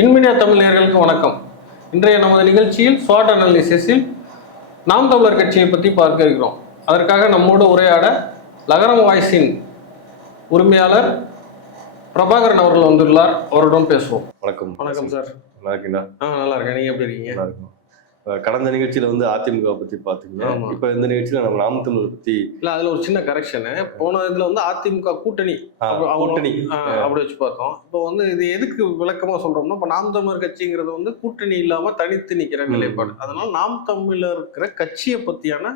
இன்மினியா தமிழ் நேயர்களுக்கு வணக்கம். இன்றைய நமது நிகழ்ச்சியில் ஸ்வாட் அனாலிசிஸில் நாம் தமிழர் கட்சியை பற்றி பார்க்க இருக்கிறோம். அதற்காக நம்மோடு உரையாட லகரம் வாய்ஸின் உரிமையாளர் பிரபாகரன் அவர்கள் வந்துள்ளார். அவருடன் பேசுவோம். வணக்கம். வணக்கம் சார். நல்லா இருக்கீங்களா? ஆ நல்லா இருக்கேன். நீங்கள் எப்படி இருக்கீங்க? நல்லா இருக்கும். கடந்த நிகழ்ச்சியில வந்து அதிமுக பத்தி பாத்தீங்க. இப்ப இந்த நிகழ்ச்சியில நம்ம நாம் தமிழர் பத்தி இல்லை அதில் ஒரு சின்ன கரெக்ஷனு போன இதில் வந்து அதிமுக கூட்டணி. கூட்டணி. அப்படி வச்சு பார்த்தோம். இப்போ வந்து இது எதுக்கு விளக்கமா சொல்றோம்னா இப்போ நாம் தமிழர் கட்சிங்கிறது வந்து கூட்டணி இல்லாம தனித்து நிக்கிற. நிலைப்பாடு. அதனால நாம் தமிழர் இருக்கிற கட்சியை பத்தியான.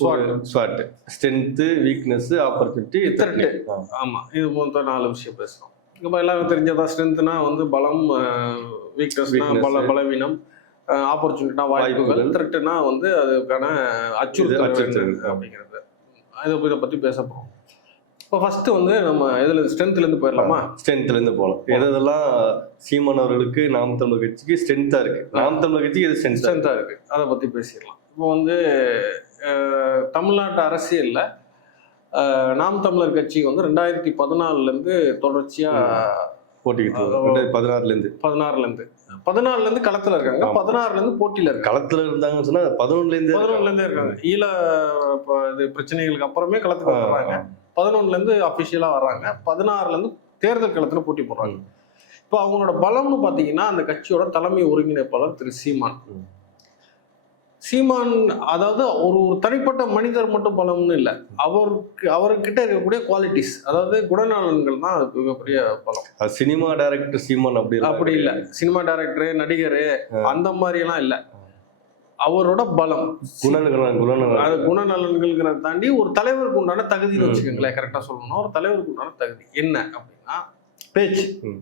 ஸ்வாட் ஸ்ட்ரென்த் வீக்னஸ் ஆப்பர்ச்சுனிட்டி Threat. ஆமா. இது மொத்தம் நாலு விஷயம் பேசுறோம். இப்போ எல்லாரும் தெரிஞ்சதா ஸ்ட்ரென்த்னா வந்து பலம் Weakness. பல பலவீனம். ஆப்பர்ச்சுனிட்டினா வாய்ப்புகள். த்ரெட்டுனா வந்து அதுக்கான அச்சுறுத்தல். அப்படிங்கிறது. இதை இதை பத்தி பேச போறோம். இப்போ ஃபர்ஸ்ட் வந்து நம்ம இதுல ஸ்ட்ரென்த்ல இருந்து போயிடலாமா? ஸ்ட்ரென்த்ல இருந்து போகலாம் எது எதெல்லாம் சீமான் அவர்களுக்கு நாம் தமிழர் கட்சிக்கு ஸ்ட்ரென்த்தா இருக்கு? நாம் தமிழர் கட்சிக்கு எது ஸ்ட்ரென்த்தா ஸ்ட்ரென்த்தா இருக்கு. அதை பத்தி பேசிடலாம். இப்போ வந்து தமிழ்நாட்டு அரசியல்ல நாம் தமிழர் கட்சி வந்து ரெண்டாயிரத்தி பதினாலுல இருந்து தொடர்ச்சியா போட்டிக்கிட்டு அது- இருக்கு. ரெண்டாயிரத்தி பதினாறுல இருந்து பதினாறுல இருந்து பதினாலுல இருந்து களத்துல இருக்காங்க. ஆமா. பதினாறுல இருந்து போட்டியில இருக்காங்க. களத்துல இருந்தாங்கன்னு சொன்னா பதினொன்னுல இருந்து பதினொன்னுல இருந்தே இருக்காங்க ஈழ இப்போ இது பிரச்சனைகளுக்கு அப்புறமே களத்துக்கு வர்றாங்க பதினொன்னுல இருந்து அபிஷியலா வர்றாங்க. பதினாறுல இருந்து தேர்தல் களத்துல போட்டி போடுறாங்க. இப்போ அவங்களோட பலம்னு பாத்தீங்கன்னா அந்த கட்சியோட தலைமை ஒருங்கிணைப்பாளர் திரு சீமான். சீமான் அதாவது ஒரு ஒரு தனிப்பட்ட மனிதர் மட்டும் பலம்னு இல்லை. அவருக்கு அவர்கிட்ட இருக்கக்கூடிய குவாலிட்டிஸ் அதாவது குணநலன்கள் தான் அதுக்கு மிகப்பெரிய பலம். சினிமா டைரக்டர் சீமான் அப்படி அப்படி இல்ல. சினிமா டைரக்டர் நடிகர் அந்த மாதிரி எல்லாம் இல்ல. அவரோட பலம். குணநலன் குணநலன். அது குணநலன்கள்ங்கிறத தாண்டி ஒரு தலைவருக்கு உண்டான தகுதின்னு. வச்சுக்கோங்களேன். கரெக்டா சொல்லணும்னா ஒரு தலைவருக்கு உண்டான தகுதி. என்ன அப்படின்னா பேச்சு. ம்.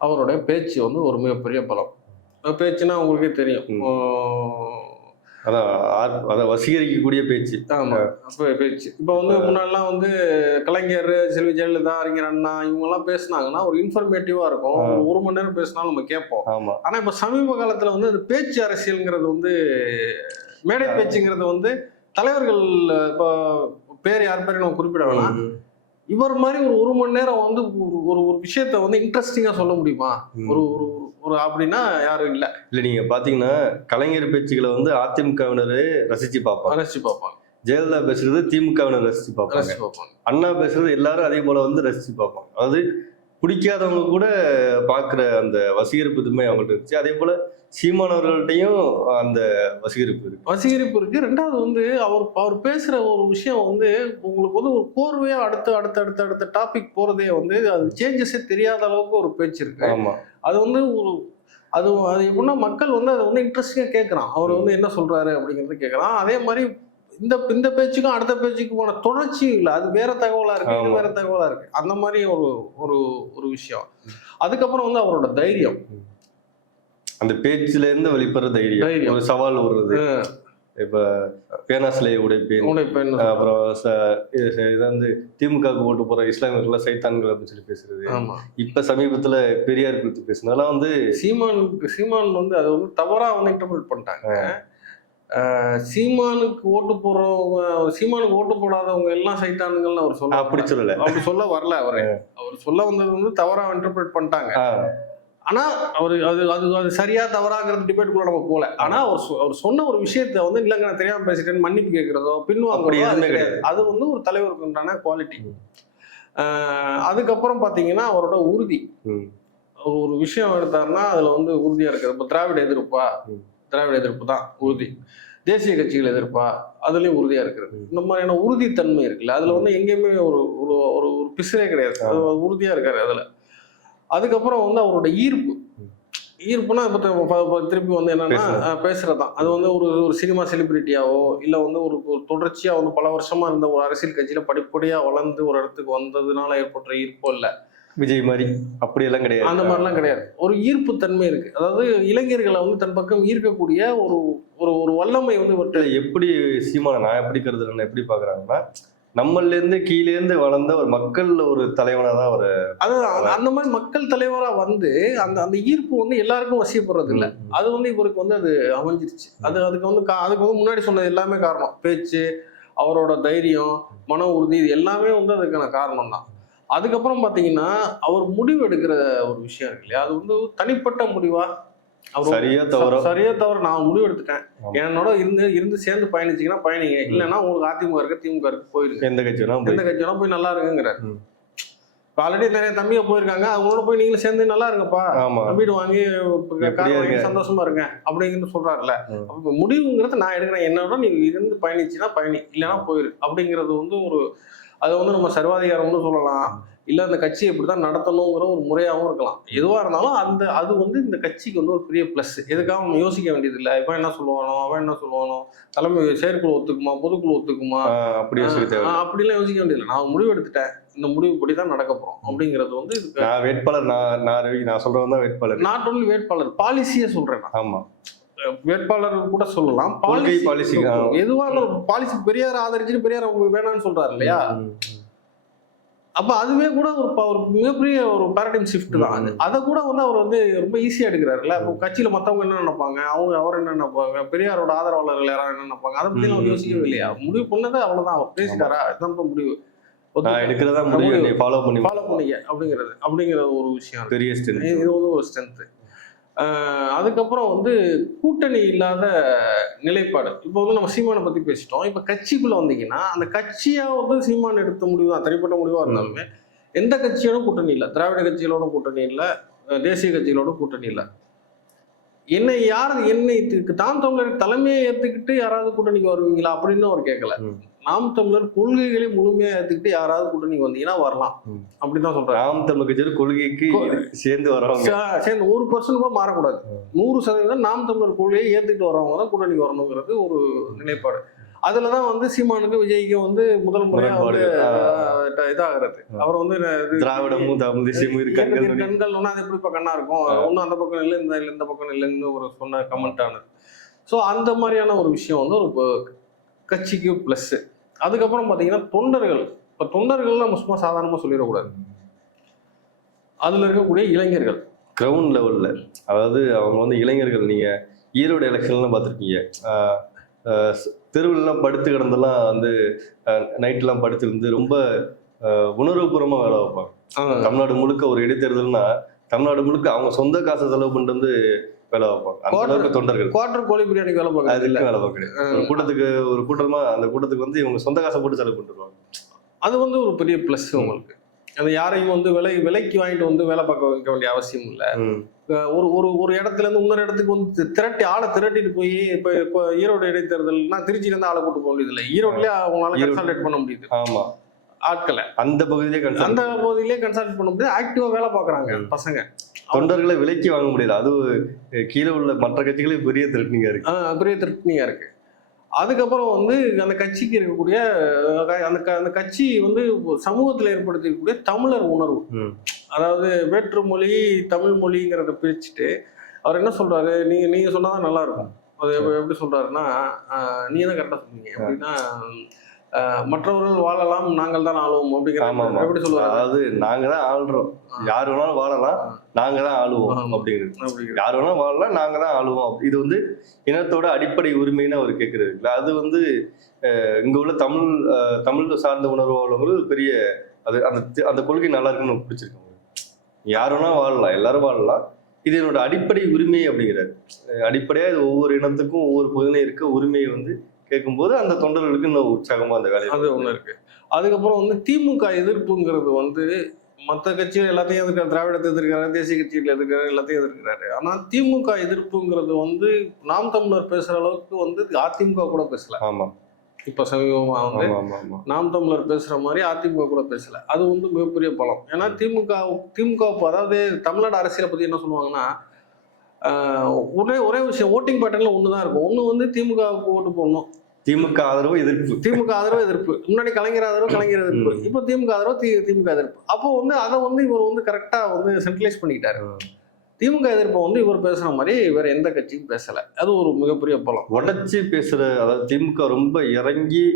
அவருடைய பேச்சு வந்து ஒரு மிகப்பெரிய பலம். பேச்சுன்னா உங்களுக்கே தெரியும். அதான் அதான் வசீகரிக்கக்கூடிய பேச்சு. ஆமா அப்ப பேச்சு. இப்போ வந்து முன்னாடிலாம் வந்து கலைஞர் செல்வி ஜெயலலிதா அறிஞர் அண்ணா இவங்க எல்லாம் பேசுனாங்கன்னா ஒரு இன்ஃபர்மேட்டிவா இருக்கும். ஒரு மணி நேரம் பேசினாலும் நம்ம கேட்போம். ஆமா. ஆனா இப்ப சமீப காலத்துல வந்து அந்த பேச்சு அரசியல்ங்கிறது வந்து மேடை பேச்சுங்கிறது வந்து தலைவர்கள் இப்போ பேர் யார் பேரையும் நம்ம குறிப்பிட வேணாம். இவர் மாதிரி ஒரு ஒரு மணி நேரம் வந்து ஒரு ஒரு விஷயத்த வந்து இன்ட்ரெஸ்டிங்கா சொல்ல முடியுமா. ஒரு ஒரு ஒரு அப்படின்னா யாரும் இல்ல. இல்ல நீங்க பாத்தீங்கன்னா கலைஞர் பேச்சுகளை வந்து அதிமுகவினர் ரசிச்சு பார்ப்பாங்க. ரசிச்சு பார்ப்பாங்க. ஜெயலலிதா பேசுறது திமுகவினர் ரசிச்சு பார்ப்பாங்க. அண்ணா பேசுறது எல்லாரும் அதே போல வந்து ரசிச்சு பார்ப்பாங்க. அதாவது பிடிக்காதவங்க கூட பாக்குற அந்த வசீகரிப்பு தன்மை அவங்கள்ட்ட இருந்துச்சு. அதே போல சீமானவர்கள்ட்டையும் அந்த வசீகரிப்பு இருக்கு. வசீகரிப்பு இருக்கு. ரெண்டாவது வந்து அவர் அவர் பேசுற ஒரு விஷயம் வந்து உங்களுக்கு வந்து ஒரு கோர்வையா அடுத்து அடுத்து அடுத்து அடுத்த டாபிக் போறதே வந்து அது சேஞ்சஸே தெரியாத அளவுக்கு ஒரு பேச்சு இருக்கு. ஆமா. அது வந்து ஒரு அது அது எப்படின்னா மக்கள் வந்து அதை வந்து இன்ட்ரெஸ்டிங்காக கேட்குறான் அவர் வந்து என்ன சொல்றாரு அப்படிங்கிறத கேட்குறான் அதே மாதிரி இந்த இந்த பேச்சுக்கும் அடுத்த பேச்சுக்கு போன தொடர்ச்சி இல்லை. அது வேற தகவலா இருக்கு இது. வேற தகவலா இருக்கு. அந்த மாதிரி ஒரு ஒரு ஒரு விஷயம். அதுக்கப்புறம் வந்து அவரோட தைரியம். அந்த பேச்சுல இருந்து வெளிப்படுற தைரியம். ஒரு சவால் விடுறது இப்ப பேனா சிலையை உடைப்பேன் உடைப்பெண் அப்புறம் இது வந்து திமுகவுக்கு ஓட்டு போற இஸ்லாமியர்கள் சைத்தான்கள் அப்படின்னு சொல்லி பேசுறது. இப்ப சமீபத்துல பெரியார் குறித்து பேசுனதெல்லாம் வந்து சீமானுக்கு சீமான் வந்து அதை வந்து தவறா வந்து இன்டர்பிரட் பண்ணிட்டாங்க சீமானுக்கு ஓட்டு போடுறவங்க சீமானுக்கு ஓட்டு போடாதவங்க எல்லாம் சைத்தானுங்கள்னு அவர் சொல்ல அப்படி சொல்லல. அப்படி சொல்ல வரல அவரு. அவர் சொல்ல வந்தது வந்து தவறா இன்டர்பிரட் பண்ணிட்டாங்க. ஆஹ் ஆனா அவர் அது அது அது சரியா தவறாங்கிறது டிபேட்டுக்குள்ள நம்ம போல ஆனா அவர் அவர் சொன்ன ஒரு விஷயத்த வந்து இல்லைங்க நான் தெரியாம பேசிட்டேன்னு மன்னிப்பு கேட்கறதோ பின்வாங்க. அது வந்து ஒரு தலைவருக்கு உண்டான குவாலிட்டி. அதுக்கப்புறம் பாத்தீங்கன்னா அவரோட உறுதி. ஒரு விஷயம் எடுத்தாருன்னா அதுல வந்து உறுதியா இருக்கிறது. இப்போ திராவிட எதிர்ப்பா. திராவிட எதிர்ப்பு தான் உறுதி. தேசிய கட்சிகள் எதிர்ப்பா? அதுலயும் உறுதியா இருக்கிறது. இந்த மாதிரியான உறுதித்தன்மை இருக்குல்ல அதுல வந்து எங்கேயுமே ஒரு ஒரு ஒரு பிசுறே கிடையாது. அது உறுதியா இருக்காரு அதுல. அதுக்கப்புறம் வந்து அவரோட ஈர்ப்பு. ஈர்ப்புனா இப்போ திருப்பி வந்து என்னன்னா பேசுறது. அஹ், பேசுறதுதான் அது வந்து ஒரு ஒரு சினிமா செலிபிரிட்டியாவோ இல்ல வந்து ஒரு ஒரு தொடர்ச்சியா வந்து பல வருஷமா இருந்த ஒரு அரசியல் கட்சியில படிப்படியா வளர்ந்து ஒரு இடத்துக்கு வந்ததுனால ஏற்பட்ட ஈர்ப்போ இல்ல. விஜய் மாதிரி அப்படி எல்லாம் கிடையாது. அந்த மாதிரிலாம் கிடையாது. ஒரு ஈர்ப்பு தன்மை இருக்கு. அதாவது இளைஞர்களை வந்து தன் பக்கம் ஈர்க்கக்கூடிய ஒரு ஒரு ஒரு வல்லமை வந்து இல்ல, எப்படி சீமான நான் எப்படி கருதுறேன் எப்படி பாக்குறாங்கன்னா நம்மள இருந்து கீழே இருந்து வளர்ந்த ஒரு மக்கள் ஒரு தலைவனா தான் அவர். அது அந்த- மாதிரி மக்கள் தலைவரா வந்து அந்த அந்த ஈர்ப்பு வந்து எல்லாருக்கும் வசியப்படுறது இல்ல அது வந்து இவருக்கு வந்து அது அமைஞ்சிருச்சு. அது அதுக்கு வந்து அதுக்கு வந்து முன்னாடி சொன்னது எல்லாமே காரணம். பேச்சு அவரோட தைரியம் மன உறுதி இது எல்லாமே வந்து அதுக்கான காரணம் தான் அதுக்கப்புறம் பாத்தீங்கன்னா அவர் முடிவு எடுக்கிற ஒரு விஷயம் இருக்கு இல்லையா? அது வந்து தனிப்பட்ட முடிவா சரியா தவறா? ச- சரியா தவிர நான் முடிவு எடுத்துட்டேன். என்னோட இருந்து இருந்து சேர்ந்து பயணிச்சீங்கன்னா பயணிங்க. இல்லைன்னா உங்களுக்கு அதிமுக இருக்கு திமுக இருக்கு போயிருங்க. எந்த கட்சி வேணா எந்த கட்சி வேணா போய் நல்லா இருக்குங்கிறார். ம். ஆல்ரெடி நிறைய தம்பிங்க போயிருக்காங்க. அவங்களோட போய் நீங்களும் சேர்ந்து நல்லா இருங்கப்பா. வீடு வாங்கி இப்ப? சந்தோஷமா இருங்க அப்படிங்கிறது சொல்றாருல்ல. அப்ப முடிவுங்கிறது நான் எடுக்கிறேன். என்னோட நீ இருந்து பயணிச்சுன்னா பயணி. இல்லைன்னா போயிரு. அப்படிங்கிறது வந்து ஒரு அது வந்து நம்ம சர்வாதிகாரம்னு சொல்லலாம். இல்ல அந்த கட்சி இப்படிதான் நடத்தணுங்கிற ஒரு முறையாகவும் இருக்கலாம். எதுவா இருந்தாலும் அந்த அது வந்து இந்த கட்சிக்கு வந்து ஒரு பெரிய ப்ளஸ் எதுக்காக நம்ம யோசிக்க வேண்டியது இல்லை இவன் என்ன சொல்லுவானோ அவன் என்ன சொல்லுவானோ? தலைமை செயற்குழு ஒத்துக்குமா பொதுக்குழு ஒத்துக்குமா? அப்படி அப்படிலாம் யோசிக்க வேண்டியதில்லை. நான் முடிவு எடுத்துட்டேன் இந்த முடிவு படி தான் நடக்க போறோம் அப்படிங்கிறது வந்து நான் வேட்பாளர் நான் நான் நான் சொல்றவன் தான் வேட்பாளர். நாட் ஒன்லி வேட்பாளர். பாலிசியே சொல்றேன் நான். ஆமா. வேட்பாளர் கூட சொல்லலாம். பாலிசி policy, ஆ. எதுவா பாலிசி பெரியார் ஆதரிச்சுட்டு பெரியார் அவங்க வேணாம்னு சொல்றாரு இல்லையா. அப்ப அதுவே கூட ஒரு ஒரு மிகப்பெரிய ஒரு பேரடைம் ஷிஃப்ட் தான். அது. அதை கூட வந்து அவர் வந்து ரொம்ப ஈஸியா எடுக்கிறாருல்ல. இப்போ கட்சியில மத்தவங்க என்ன நினைப்பாங்க? அவங்க அவர் என்ன நினைப்பாங்க? பெரியாரோட ஆதரவாளர்கள் யாராவது என்ன நினைப்பாங்க? அதை பத்தி அவர். யோசிக்கவே இல்லையா? முடிவு பண்ணது அவ்வளவுதான். அவர் பேசிட்டாரா? இப்ப முடிவு. எடுக்கிறதா முடிவு ஃபாலோ பண்ணி ஃபாலோ பண்ணிக்க. அப்படிங்கிறது. அப்படிங்கிற ஒரு விஷயம். பெரிய ஸ்ட்ரென்த் இது வந்து ஒரு ஸ்ட்ரென்த்து அதுக்கப்புறம் வந்து கூட்டணி இல்லாத நிலைப்பாடு. இப்போ வந்து நம்ம சீமானை பற்றி பேசிட்டோம். இப்போ கட்சிக்குள்ள வந்தீங்கன்னா அந்த கட்சியாக வந்து சீமான் எடுத்த முடிவு தான் தனிப்பட்ட முடிவாக இருந்தாலுமே எந்த கட்சியோட கூட்டணி இல்லை? திராவிட கட்சிகளோட கூட்டணி இல்லை? தேசிய கட்சிகளோட கூட்டணி இல்லை? என்னை யார் என்னை தாம் தமிழர் தலைமையை ஏத்துக்கிட்டு யாராவது கூட்டணிக்கு வருவீங்களா அப்படின்னு அவர் கேட்கல. நாம் தமிழர் கொள்கைகளை முழுமையா ஏத்துக்கிட்டு யாராவது கூட்டணிக்கு வந்தீங்கன்னா வரலாம். அப்படிதான் சொல்றாரு ராம் தமிழ் கட்சியோட கொள்கைக்கு சேர்ந்து வரவங்க சேர்ந்து ஒரு பர்சன்ட் கூட மாறக்கூடாது. நூறு சதவீதம் நாம் தமிழர் கொள்கையை ஏத்துக்கிட்டு வரவங்க தான் கூட்டணிக்கு வரணுங்கிறது ஒரு நிலைப்பாடு அதுல தான் வந்து சீமானுக்கு விஜய்க்கு வந்து முதல் முறையா வந்து இதாகிறது. அவர் வந்து திராவிடமும் தமிழ் தேசியமும் இரு கண்கள் கண்கள் ஒண்ணு அது எப்படிப்பா கண்ணா இருக்கும்? ஒன்னும் அந்த பக்கம் இல்லை இந்த இந்த பக்கம் இல்லைன்னு ஒரு சொன்ன கமெண்ட் ஆனது. ஸோ அந்த மாதிரியான ஒரு விஷயம் வந்து ஒரு கட்சிக்கு ப்ளஸ் அதுக்கப்புறம் பார்த்தீங்கன்னா தொண்டர்கள். இப்போ தொண்டர்கள் நம்ம சும்மா சாதாரணமாக சொல்லிடக்கூடாது. அதுல இருக்கக்கூடிய இளைஞர்கள். கிரவுண்ட் லெவல்ல அதாவது அவங்க வந்து இளைஞர்கள் நீங்க ஈரோடு எலெக்ஷன்லாம் பார்த்துருக்கீங்க. தெருவில்லாம் படுத்து கிடந்தெல்லாம் வந்து நைட்லாம் படுத்து இருந்து ரொம்ப உணர்வுபூர்வமா வேலை வைப்பாங்க தமிழ்நாடு முழுக்க ஒரு இடைத்தேர்தல்னா தமிழ்நாடு முழுக்க அவங்க சொந்த காசை செலவு பண்ணிட்டு வந்து வேலை வைப்பாங்க அந்த அளவுக்கு தொண்டர்கள். குவார்டர் கோழி பிரியாணிக்கு வேலை பார்க்கறது இல்ல. அதுக்கு வேலை பார்க்குறது ஒரு கூட்டத்துக்கு ஒரு கூட்டமா அந்த கூட்டத்துக்கு வந்து இவங்க சொந்த காசை போட்டு செலவு பண்ணிட்டு வருவாங்க. அது வந்து ஒரு பெரிய ப்ளஸ் உங்களுக்கு. அந்த யாரையும் வந்து விலை விலைக்கு வாங்கிட்டு வந்து வேலை பார்க்க வைக்க வேண்டிய அவசியம் இல்லை. ஒரு ஒரு ஒரு இடத்துல இருந்து இன்னொரு இடத்துக்கு வந்து திரட்டி ஆளை திரட்டிட்டு போய் இப்போ இப்போ ஈரோடு இடைத்தேர்தல்னா திருச்சியில இருந்து ஆளை கூட்டு போக வேண்டியது இல்லை? ஈரோட்லயே அவங்களால. கன்சால்டேட் பண்ண முடியுது. ஆமா. ஆட்களை. அந்த பகுதியிலே அந்த பகுதியிலே கன்சால்ட் பண்ண முடியுது. ஆக்டிவா வேலை பார்க்கறாங்க ம். பசங்க. தொண்டர்களை விலைக்கு வாங்க முடியல. அது கீழே உள்ள மற்ற கட்சிகளே பெரிய த்ரெட்னிங்கா இருக்கு. பெரிய திருப்தியா இருக்கு. அதுக்கப்புறம் வந்து அந்த கட்சிக்கு இருக்கக்கூடிய அந்த அந்த கட்சி வந்து சமூகத்தில் ஏற்படுத்திக்கூடிய தமிழர் உணர்வு. அதாவது வேற்று மொழி தமிழ் மொழிங்கிறத பிரிச்சுட்டு அவர் என்ன சொல்றாரு? நீங்க நீங்க சொன்னாதான் நல்லா இருக்கும். அது எப்ப- எப்படி சொல்றாருன்னா நீங்க தான் கரெக்டா சொன்னீங்க. அப்படின்னா மற்றவர்கள் வாழலாம் நாங்கள் தான் ஆளுவோம் அப்படிங்கிற எப்படி சொல்லுவாரு அதாவது நாங்க தான் ஆள்றோம். யார் வேணாலும் வாழலாம் நாங்க தான் ஆளுவோம். அப்படிங்கிறது. அப்படிங்கிற யார் வேணாலும் வாழலாம் நாங்க தான் ஆளுவோம். இது வந்து இனத்தோட அடிப்படை உரிமைன்னு அவர் கேட்கறது இருக்குல்ல அது வந்து இங்க உள்ள தமிழ் தமிழ் சார்ந்த உணர்வு பெரிய அது அந்த அந்த கொள்கை நல்லா இருக்குன்னு எனக்கு பிடிச்சிருக்கு யார் வேணா வாழலாம் எல்லாரும் வாழலாம். இது என்னோட அடிப்படை உரிமை அப்படிங்கிறாரு. அடிப்படையா இது ஒவ்வொரு இனத்துக்கும் ஒவ்வொரு பகுதியிலும் இருக்க உரிமையை வந்து கேட்கும்போது அந்த தொண்டர்களுக்கு இன்னும் உற்சாகமா அந்த வேலையை அது ஒண்ணு இருக்கு. அதுக்கப்புறம் வந்து திமுக எதிர்ப்புங்கிறது வந்து மற்ற கட்சிகள் எல்லாத்தையும் எதிர்க்கிறார் திராவிடத்தை எதிர்க்கிறாரு தேசிய கட்சிகள் எதிர்க்கிறாரு எல்லாத்தையும் எதிர்க்கிறாரு. ஆனா திமுக எதிர்ப்புங்கிறது வந்து நாம் தமிழர் பேசுற அளவுக்கு வந்து அதிமுக கூட பேசல. ஆமா. இப்ப சமீபமா வந்து நாம் தமிழர் பேசுற மாதிரி அதிமுக கூட பேசல. அது வந்து மிகப்பெரிய பலம். ஏன்னா திமுக திமுக அதாவது தமிழ்நாடு அரசியலை பத்தி என்ன சொல்லுவாங்கன்னா ஒரே ஒரே விஷயம் ஓட்டிங் பேட்டர்ல ஒண்ணுதான் இருக்கும். ஒண்ணு வந்து திமுகவுக்கு ஓட்டு போடணும். திமுக ஆதரவு எதிர்ப்பு. திமுக ஆதரவு எதிர்ப்பு. முன்னாடி கலைஞர் ஆதரவு கலைஞர் எதிர்ப்பு. இப்போ திமுக ஆதரவு தி- திமுக எதிர்ப்பு. அப்போ வந்து அதை வந்து இவர் வந்து கரெக்டா வந்து சென்ட்ரலைஸ் பண்ணிக்கிட்டாரு. திமுக எதிர்ப்பை வந்து இவர் பேசுற மாதிரி வேற எந்த கட்சியும் பேசல. அது ஒரு மிகப்பெரிய பலம். உடைச்சு பேசுற அதாவது திமுக ரொம்ப இறங்கி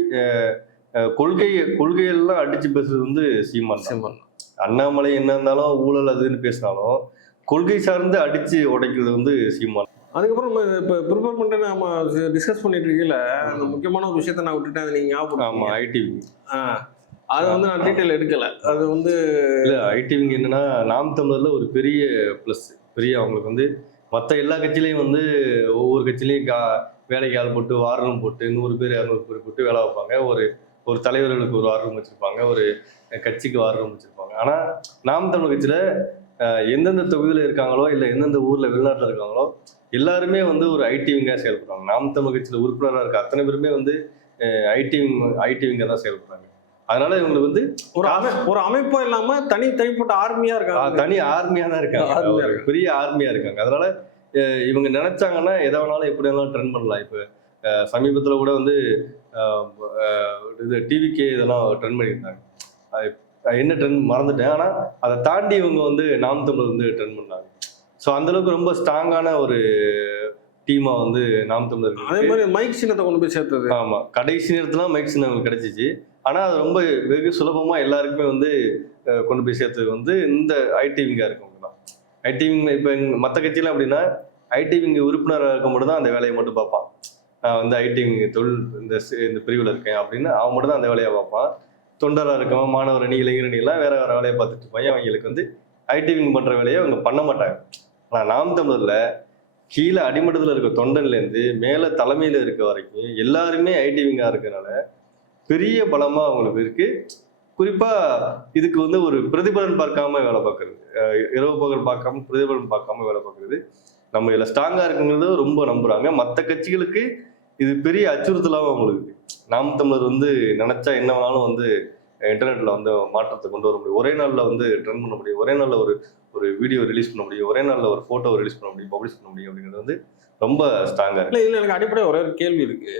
கொள்கையை கொள்கையெல்லாம் அடிச்சு பேசுறது வந்து சீமான் தான். சிம்மன் அண்ணாமலை என்ன இருந்தாலும் ஊழல் அதுன்னு பேசினாலும் கொள்கை சார்ந்து அடிச்சு உடைக்கிறது வந்து சீமான் அதுக்கப்புறம் நம்ம இப்போ ப்ரிப்பேர் பண்ணிட்டு நம்ம டிஸ்கஸ் பண்ணிட்டு இருக்கீங்கள அந்த முக்கியமான ஒரு விஷயத்த நான் விட்டுட்டேன் அதை நீங்க ஆமா ஞாபகம் ஐடி அது வந்து நான் டீட்டெயில் எடுக்கல. அது வந்து இல்ல ஐடிவிங்க என்னன்னா நாம் தமிழர்ல ஒரு பெரிய ப்ளஸ் பெரிய அவங்களுக்கு வந்து மற்ற எல்லா கட்சியிலையும் வந்து ஒவ்வொரு கட்சியிலையும் கா வேலைக்கு ஆள் போட்டு வார் ரூம் போட்டு நூறு பேர் இரநூறு பேர் போட்டு வேலை வைப்பாங்க ஒரு ஒரு தலைவர்களுக்கு ஒரு வார் ரூம் வச்சிருப்பாங்க ஒரு கட்சிக்கு வார் ரூம் வச்சிருப்பாங்க. ஆனா நாம் தமிழ் கட்சியில எந்தெந்த தொகுதியில இருக்காங்களோ இல்ல எந்தெந்த ஊர்ல வெளிநாட்டுல இருக்காங்களோ எல்லாருமே வந்து ஒரு ஐடிவிங்கா செயல்படுறாங்க. நாம் தமிழ் கட்சியில உறுப்பினராக இருக்க அத்தனை பேருமே வந்து ஐடிவிங் ஐடிவிங்க தான் செயல்படுறாங்க. அதனால இவங்களுக்கு வந்து ஒரு ஒரு அமைப்பும் இல்லாம தனி தனிப்பட்ட ஆர்மியா ஆ, இருக்காங்க தனி ஆர்மியா தான் இருக்காங்க. பெரிய ஆர்மியா இருக்காங்க. அதனால இவங்க நினைச்சாங்கன்னா எதை வேணாலும் எப்படி வேணாலும் ட்ரெண்ட் பண்ணலாம். இப்போ சமீபத்துல கூட வந்து இது டிவிக்கே இதெல்லாம் ட்ரெண்ட் பண்ணியிருந்தாங்க. என்ன ட்ரெண்ட் மறந்துட்டேன். ஆனா அதை தாண்டி இவங்க வந்து நாம் தமிழர் வந்து ட்ரெண்ட் பண்ணாங்க ஸோ அந்த அளவுக்கு ரொம்ப ஸ்ட்ராங்கான ஒரு டீமா வந்து நாம் தமிழர் இருக்கு. அதே மாதிரி மைக் சின்னத்தை கொண்டு போய் சேர்த்தது. ஆமா. கடைசி நேரத்துல மேக்ஸின் அவங்களுக்கு கிடைச்சிச்சு. ஆனா அது ரொம்ப வெகு சுலபமா எல்லாருக்குமே வந்து கொண்டு போய் சேர்த்தது வந்து இந்த ஐடிவிங்கா இருக்கவங்க தான். ஐடிவிங் இப்போ மற்ற கட்சியில அப்படின்னா ஐடிவிங்க உறுப்பினராக இருக்க மட்டும் தான் அந்த வேலையை மட்டும் பார்ப்பான். நான் வந்து ஐடிவிங் தொழில் இந்த இந்த பிரிவில் இருக்கேன் அப்படின்னு அவன் மட்டும் தான் அந்த வேலையை பார்ப்பான். தொண்டராக இருக்கவன் மாணவர் அணி இளைஞர் அணிலாம் வேற வேற வேலையை பார்த்துட்டு இருப்பாங்க அவங்களுக்கு வந்து ஐடிவிங் பண்ணுற வேலையை அவங்க பண்ண மாட்டாங்க. ஆனால் நாம் தமிழர்ல கீழே அடிமட்டத்தில் இருக்க தொண்டன்லேருந்து மேலே தலைமையில் இருக்க வரைக்கும் எல்லாருமே ஐடிவிங்காக இருக்கனால பெரிய பலமாக அவங்களுக்கு இருக்குது குறிப்பாக இதுக்கு வந்து ஒரு பிரதிபலன் பார்க்காம வேலை பார்க்குறது. இரவு பகல் பார்க்காம பிரதிபலன் பார்க்காம வேலை பார்க்குறது. நம்ம இதில் ஸ்ட்ராங்காக இருக்குங்கிறத ரொம்ப நம்புகிறாங்க மற்ற கட்சிகளுக்கு இது பெரிய அச்சுறுத்தலாகவும் அவங்களுக்கு. நாம் தமிழர் வந்து நினைச்சா என்ன வேணாலும் வந்து இன்டர்நெட்ல வந்து மாற்றத்தை கொண்டு வர முடியும். ஒரே நாள்ல வந்து ட்ரெண்ட் பண்ண முடியும். ஒரே நாள்ல ஒரு ஒரு வீடியோ ரிலீஸ் பண்ண முடியும். ஒரே நாள்ல ஒரு போட்டோ ரிலீஸ் பண்ண முடியும் பப்ளிஷ் பண்ண முடியும் அப்படிங்கிறது வந்து ரொம்ப ஸ்ட்ராங்கா இருக்கு. இல்ல இதுல எனக்கு அடிப்படையா ஒரே ஒரு கேள்வி இருக்கு.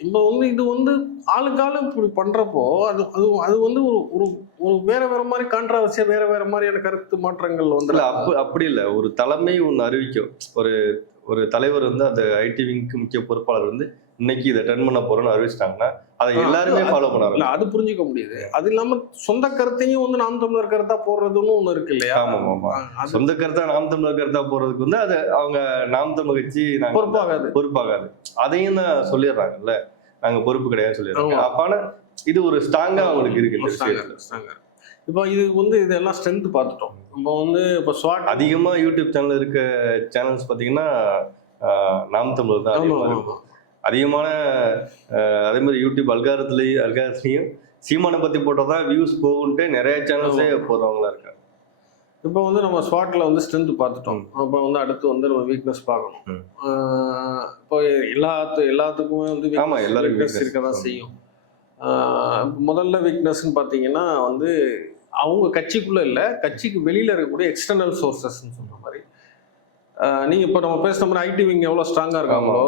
இப்போ வந்து இது வந்து ஆளுக்கு ஆளு இப்படி பண்றப்போ அது அது அது வந்து ஒரு ஒரு ஒரு வேற வேற மாதிரி கான்ட்ராவர்சியா வேற வேற மாதிரியான கருத்து மாற்றங்கள் வந்து இல்ல அப்ப அப்படி இல்ல. ஒரு தலைமை ஒண்ணு அறிவிக்கும். ஒரு ஒரு தலைவர் வந்து அந்த ஐடி விங்க்கு முக்கிய பொறுப்பாளர் வந்து இன்னைக்கு இதை டன் பண்ண போறோம்னு அறிவிச்சிட்டாங்கன்னா அதை எல்லாருமே ஃபாலோ பண்ணாங்க அது புரிஞ்சுக்க முடியுது. அது இல்லாம சொந்த கருத்தையும் வந்து நாம் தமிழர் கருத்தா போடுறதுன்னு ஒண்ணு இருக்கு இல்லையா? ஆமா ஆமா சொந்த கருத்தா நாம் தமிழர் கருத்தா போறதுக்கு வந்து அது அவங்க நாம் தமிழ் கட்சி பொறுப்பாகாது. பொறுப்பாகாது. அதையும் தான் சொல்லிடுறாங்கல்ல. நாங்க பொறுப்பு கிடையாது சொல்லிடுறாங்க. ஆமா. அப்பான இது ஒரு ஸ்ட்ராங்கா அவங்களுக்கு இருக்கு. இப்போ இது வந்து இதெல்லாம் ஸ்ட்ரென்த் பார்த்துட்டோம். இப்போ வந்து இப்போ ஸ்வாட் அதிகமா யூடியூப் சேனல் இருக்க சேனல்ஸ் பாத்தீங்கன்னா ஆஹ், நாம் தமிழர் தான் அதிகமான அதே மாதிரி யூடியூப் அல்காரத்துலேயும் அல்காரத்துலையும் சீமானை பத்தி போட்டால் தான் வியூஸ் போகுன்ட்டு நிறைய சேனல்ஸே போடுறவங்களா இருக்காங்க. இப்போ வந்து நம்ம ஸ்வாட்ல வந்து ஸ்ட்ரென்த் பார்த்துட்டோம். அப்போ வந்து அடுத்து வந்து நம்ம வீக்னஸ் பார்க்கணும். இப்போ எல்லாத்து எல்லாத்துக்குமே வந்து ஆமா, எல்லாருக்கும் வீக்னஸ். இருக்க தான். செய்யும். முதல்ல வீக்னஸ்ன்னு பார்த்தீங்கன்னா வந்து அவங்க கட்சிக்குள்ள இல்லை கட்சிக்கு வெளியில இருக்கக்கூடிய எக்ஸ்டர்னல் சோர்சஸ்ன்னு சொல்ற மாதிரி. ஆஹ் நீங்க இப்போ நம்ம பேசுற மாதிரி ஐடி விங் எவ்வளோ ஸ்ட்ராங்கா இருக்காங்களோ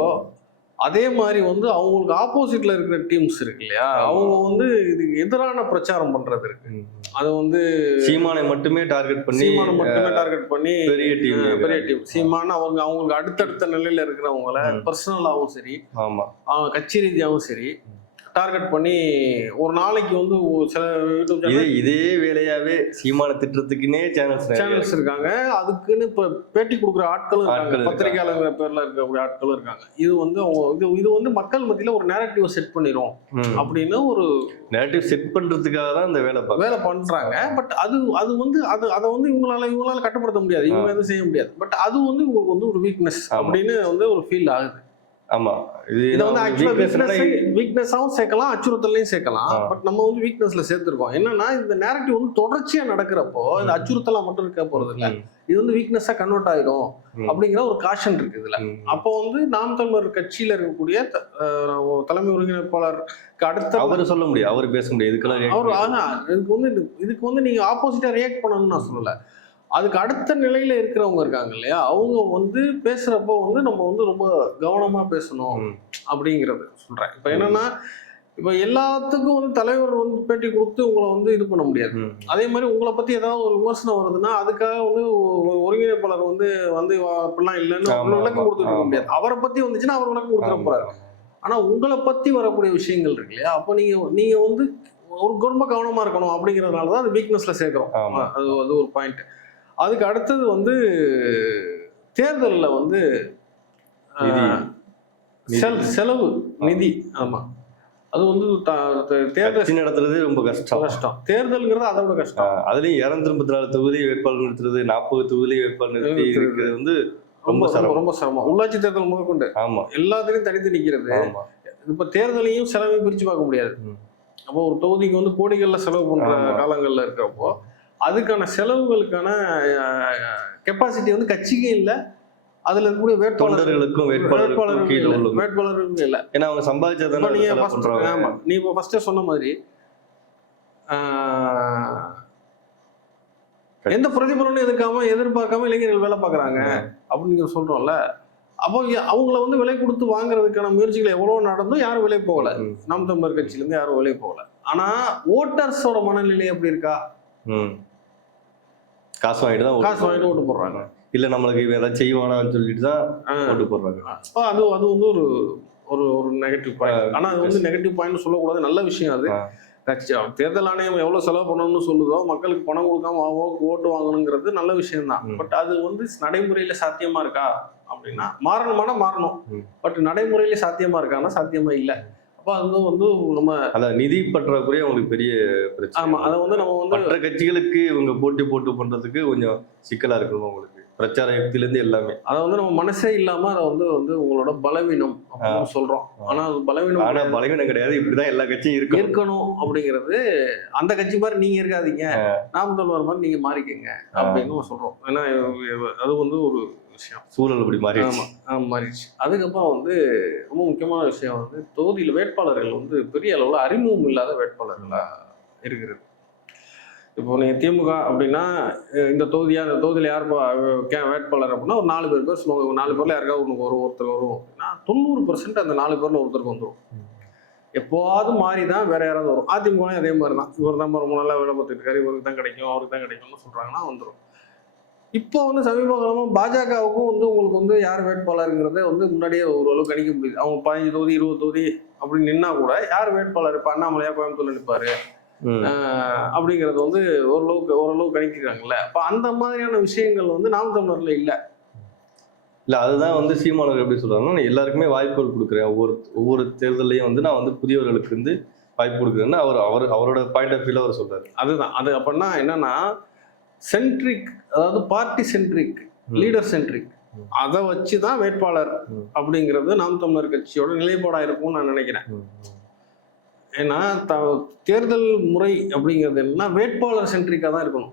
அதே மாதிரி வந்து அவங்களுக்கு ஆப்போசிட்ல இருக்கிற டீம்ஸ் இருக்கு இல்லையா. அவங்க வந்து இதுக்கு எதிரான பிரச்சாரம் பண்றது இருக்கு. அது வந்து சீமானை மட்டுமே டார்கெட் பண்ணி சீமானை மட்டுமே டார்கெட் பண்ணி பெரிய டீம் பெரிய டீம் சீமான அவங்க அவங்களுக்கு அடுத்தடுத்த நிலையில இருக்கிறவங்கள. பர்சனலாகவும் சரி ஆமா. அவங்க கட்சி ரீதியாகவும் சரி டார்கெட் பண்ணி ஒரு நாளைக்கு வந்து சில யூடியூப் இதே இதே வேலையாவே சீமானை திட்டுறதுக்குன்னே சேனல்ஸ் சேனல்ஸ் இருக்காங்க. அதுக்குன்னு இப்ப பேட்டி கொடுக்குற ஆட்களும் ஆட்கள் இருக்காங்க. பத்திரிகையாளர் பேர்ல இருக்கக்கூடிய ஆட்களும் இருக்காங்க. இது வந்து அவங்க இது இது வந்து மக்கள் மத்தியில ஒரு நேரட்டிவ் செட் பண்ணிரும். அப்படின்னு ஒரு நேரட்டிவ் செட் பண்றதுக்காக தான் இந்த வேலை வேலை பண்றாங்க. பட் அது அது வந்து அது அதை வந்து இவங்களால இவங்களால கட்டுப்படுத்த முடியாது. இவங்க எதுவும் செய்ய முடியாது. பட் அது வந்து இவங்களுக்கு வந்து ஒரு வீக்னஸ். அப்படின்னு வந்து ஒரு ஃபீல் ஆகுது. ஆமா. இது வந்து ஆக்சுவலா வீக்னஸ் வீக்னஸாவும் சேர்க்கலாம் அச்சுறுத்தலையும் சேர்க்கலாம். பட் நம்ம வந்து வீக்னஸ்ல சேர்த்திருக்கோம். என்னன்னா இந்த நேரட்டிவ் வந்து தொடர்ச்சியா நடக்கிறப்போ இந்த அச்சுறுத்தலா மட்டும் இருக்க போறது இல்ல. இது வந்து வீக்னஸா கன்வெர்ட் ஆயிடும் ம், அப்படிங்கிற ஒரு காஷன் இருக்கு இதுல. அப்போ வந்து நாம் தமிழர் கட்சியில இருக்கக்கூடிய தலைமை ஒருங்கிணைப்பாளருக்கு அடுத்த அவரு சொல்ல முடியும் அவரு பேச முடியும் இதுக்கெல்லாம் அவர் ஆனா இதுக்கு வந்து இது- இதுக்கு வந்து நீங்க ஆப்போசிட்டா ரியாக்ட் பண்ணணும்னு நான் சொல்லல. அதுக்கு அடுத்த நிலையில இருக்கிறவங்க இருக்காங்க இல்லையா? அவங்க வந்து பேசுறப்போ வந்து நம்ம வந்து ரொம்ப கவனமா பேசணும். அப்படிங்கிறது சொல்றேன். இப்போ என்னன்னா இப்போ எல்லாத்துக்கும் வந்து தலைவர் வந்து பேட்டி கொடுத்து உங்களை வந்து இது பண்ண முடியாது. அதே மாதிரி உங்களை பத்தி ஏதாவது ஒரு விமர்சனம் வருதுன்னா அதுக்காக வந்து ஒரு ஒருங்கிணைப்பாளர் வந்து வந்து அப்படிலாம் இல்லைன்னு விளக்கம் ஆமா, கொடுத்துட்டு இருக்க ஆமா. முடியாது. அவரை பத்தி வந்துச்சுன்னா அவர் விளக்கம் கொடுத்துட போறாரு. ஆனா உங்களை பத்தி வரக்கூடிய விஷயங்கள் இருக்கு இல்லையா? அப்போ நீங்க நீங்க வந்து ஒரு ரொம்ப கவனமா இருக்கணும் அப்படிங்கறதுனால தான் அது வீக்னஸ்ல சேர்க்கிறோம். அது அது ஒரு பாயிண்ட் அதுக்கு அடுத்தது வந்து தேர்தல்ல வந்து செலவு நிதி. ஆமா. அது வந்து தேர்தல் நடத்துறது ரொம்ப கஷ்டம். கஷ்டம். தேர்தல்ங்கிறது அதை விட கஷ்டம். அதுலயும் இருநூத்தி நாலு தொகுதி வேட்பாளர் நிறுத்துறது நாற்பது தொகுதி வேட்பாளர் நிறுத்தி. இருக்கிறது வந்து ரொம்ப சிரமம். ரொம்ப சிரமம். உள்ளாட்சி தேர்தல் முதற்கொண்டு. ஆமா. எல்லாத்துலயும் தனித்து நிக்கிறது. ஆமா. இப்ப தேர்தலையும் செலவையும் பிரிச்சு பார்க்க முடியாது. அப்போ ஒரு தொகுதிக்கு வந்து கோடிகள்ல செலவு பண்ற ஆமா. காலங்கள்ல இருக்கிறப்போ அதுக்கான செலவுகளுக்கான கெப்பாசிட்டி வந்து கட்சிக்கு இல்ல. அதுல இருக்கக்கூடிய வேட்பாளர் தொண்டர்களுக்கும் வேட்பாளருக்கும் வேட்பாளருக்கும் கீழே இல்ல. ஏன்னா அவங்க சம்பாதிச்சதானே நீங்க ஆமா நீ இப்போ ஃபர்ஸ்டே சொன்ன மாதிரி எந்த பிரதிபலனும் எதிர்க்காம எதிர்பார்க்காம இளைஞர்கள் வேலை பார்க்கறாங்க அப்படின்னு நீங்க சொல்றோம்ல. அப்போ அவங்கள வந்து விலை கொடுத்து வாங்குறதுக்கான முயற்சிகள் எவ்வளவு நடந்தும் யாரும் விலை போகல. நாம் தமிழர் கட்சியில இருந்து யாரும் விலை போகல. ஆனா ஓட்டர்ஸோட மனநிலை எப்படி இருக்கா? ம். காசு வாங்கிட்டு தான் காசு வாங்கிட்டு ஓட்டு போடுறாங்க. இல்ல நம்மளுக்கு ஏதாவது செய்வானான்னு சொல்லிட்டு தான். ஓட்டு போடுறாங்க. அது அது வந்து ஒரு ஒரு ஒரு நெகட்டிவ் பாயிண்ட் ஆனா அது வந்து நெகட்டிவ் பாயிண்ட் சொல்லக்கூடாது. நல்ல விஷயம் அது. தேர்தல் ஆணையம் எவ்வளவு செலவு பண்ணணும்னு சொல்லுதோ மக்களுக்கு பணம் கொடுக்காம ஓ- ஓட்டு வாங்கணுங்கிறது நல்ல விஷயம் தான் ம். பட் அது வந்து நடைமுறையில சாத்தியமா இருக்கா? அப்படின்னா மாறணுமானா மாறணும். பட் நடைமுறையில சாத்தியமா இருக்கான்னா சாத்தியமா இல்ல. அப்ப அது வந்து நம்ம அதான் நிதி பற்றாக்குறை அவங்களுக்கு பெரிய பிரச்சனை. ஆமா அதை வந்து நம்ம வந்து மற்ற கட்சிகளுக்கு இவங்க போட்டி போட்டு பண்றதுக்கு கொஞ்சம் சிக்கலா இருக்கணும் அவங்களுக்கு பிரச்சார யுக்தில இருந்து எல்லாமே. அதை வந்து நம்ம மனசே இல்லாம அதை வந்து வந்து உங்களோட பலவீனம் அப்படின்னு சொல்றோம். ஆனா அது பலவீனம் ஆனா பலவீனம் கிடையாது. இப்படிதான் எல்லா கட்சியும் இருக்கு இருக்கணும் அப்படிங்கிறது அந்த கட்சி மாதிரி நீங்க இருக்காதீங்க. நாம் தமிழர் மாதிரி நீங்க மாறிக்கங்க அப்படின்னு சொல்றோம். ஏன்னா அது வந்து ஒரு விஷயம். சூழல் இப்படி மாறி ஆமா ஆமா, மாறிடுச்சு. அதுக்கப்புறம் வந்து ரொம்ப முக்கியமான விஷயம் வந்து தொகுதியில் வேட்பாளர்கள் வந்து பெரிய அளவுல அறிமுகம் இல்லாத வேட்பாளர்களா இருக்கிறது. இப்போ நீங்கள் திமுக அப்படின்னா இந்த தொகுதியாக இந்த தொகுதியில் யார் பா- கே- வேட்பாளர் அப்படின்னா ஒரு நாலு பேர் பேர் சொல்லுவாங்க. நாலு பேரில் யாருக்காவது ஒன்று வரும் ஒருத்தர் வரும். அப்படின்னா தொண்ணூறு பர்சன்ட் அந்த நாலு பேரில் ஒருத்தருக்கு வந்துடும் எப்போவாவது மாறி தான் வேற யாராவது வரும். அதிமுக அதே மாதிரி தான் இவர் தான் ரொம்ப நல்லா வேலை பார்த்துட்டு இருக்காரு. இவருக்கு தான் கிடைக்கும் அவருக்கு தான் கிடைக்கும்னு சொல்கிறாங்கன்னா வந்துடும் இப்போ வந்து சமீப காலமாக பாஜகவுக்கும் வந்து உங்களுக்கு வந்து யார் வேட்பாளருங்கிறத வந்து முன்னாடியே ஓரளவு கணிக்க முடியுது. அவங்க பதினஞ்சு தொகுதி இருபது தொகுதி அப்படின்னு நின்னா கூட யார் வேட்பாளர்? இப்போ அண்ணாமலையா கோயம்புத்தூர் நிற்பாரு அப்படிங்கிறது வந்து ஓரளவுக்கு ஓரளவு கணிக்கிறாங்கல்ல அப்போ அந்த மாதிரியான விஷயங்கள் வந்து நாம் தமிழர்ல இல்லை இல்ல அதுதான் வந்து சீமானவர் எப்படி சொல்றாங்கன்னா நான் எல்லாருக்குமே வாய்ப்புகள் கொடுக்குறேன் ஒவ்வொரு ஒவ்வொரு தேர்தலையும் வந்து நான் வந்து புதியவர்களுக்கு வந்து வாய்ப்பு கொடுக்குறேன்னு அவர் அவர் அவரோட பாயிண்ட் ஆஃப் வியூல அவர் சொல்றாரு அதுதான் அது அப்படின்னா என்னன்னா சென்ட்ரிக் அதாவது பார்ட்டி சென்ட்ரிக். Leader centric. அதை வச்சு தான் வேட்பாளர். அப்படிங்கிறது நாம் தமிழர் கட்சியோட நிலைப்பாடா இருக்கும்னு நான் நினைக்கிறேன். ஏன்னா த தேர்தல் முறை அப்படிங்கிறது என்னன்னா வேட்பாளர் சென்ட்ரிக்காக தான் இருக்கணும்.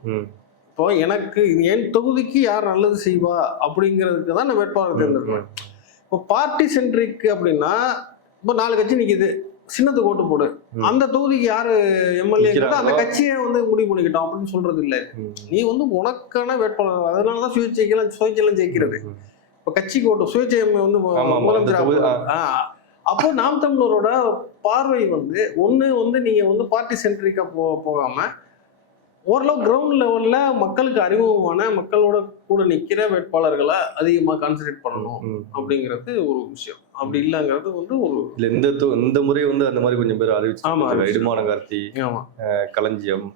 இப்போ எனக்கு என் தொகுதிக்கு யார் நல்லது செய்வா அப்படிங்கிறதுக்கு தான் நான் வேட்பாளர் தேர்ந்தெடுக்கிறேன் இப்போ பார்ட்டி சென்ட்ரிக் அப்படின்னா இப்போ நாலு கட்சி நிக்குது சின்னத்துக்கு ஓட்டு போடு. அந்த தொகுதிக்கு யாரு எம்எல்ஏ அந்த? கட்சியை வந்து முடிவு பண்ணிக்கிட்டோம் அப்படின்னு சொல்றது இல்ல. நீ வந்து உனக்கான வேட்பாளர் அதனாலதான் சுயேட்சைக்கெல்லாம் சுயேட்சையெல்லாம் ஜெயிக்கிறது. இப்போ கட்சிக்கு ஓட்டு சுயேட்சை வந்து. முதலமைச்சர் அப்போ நாம் தமிழரோட பார்வை வந்து ஒண்ணு வந்து நீங்க வந்து பார்ட்டி சென்ட்ரிக்கா போ போகாம ஓரளவு கிரவுண்ட் லெவல்ல மக்களுக்கு அறிமுகமான மக்களோட கூட நிக்கிற வேட்பாளர்களை அதிகமா கான்சென்ட்ரேட் பண்ணணும். அப்படிங்கிறது ஒரு விஷயம். அப்படி இல்லைங்கிறது வந்து ஒரு இல்ல இந்த இந்த முறை வந்து அந்த மாதிரி கொஞ்சம் பேர் அறிவிச்சு அறிவிச்சு. இடுமான கார்த்தி ஆமா. களஞ்சியம்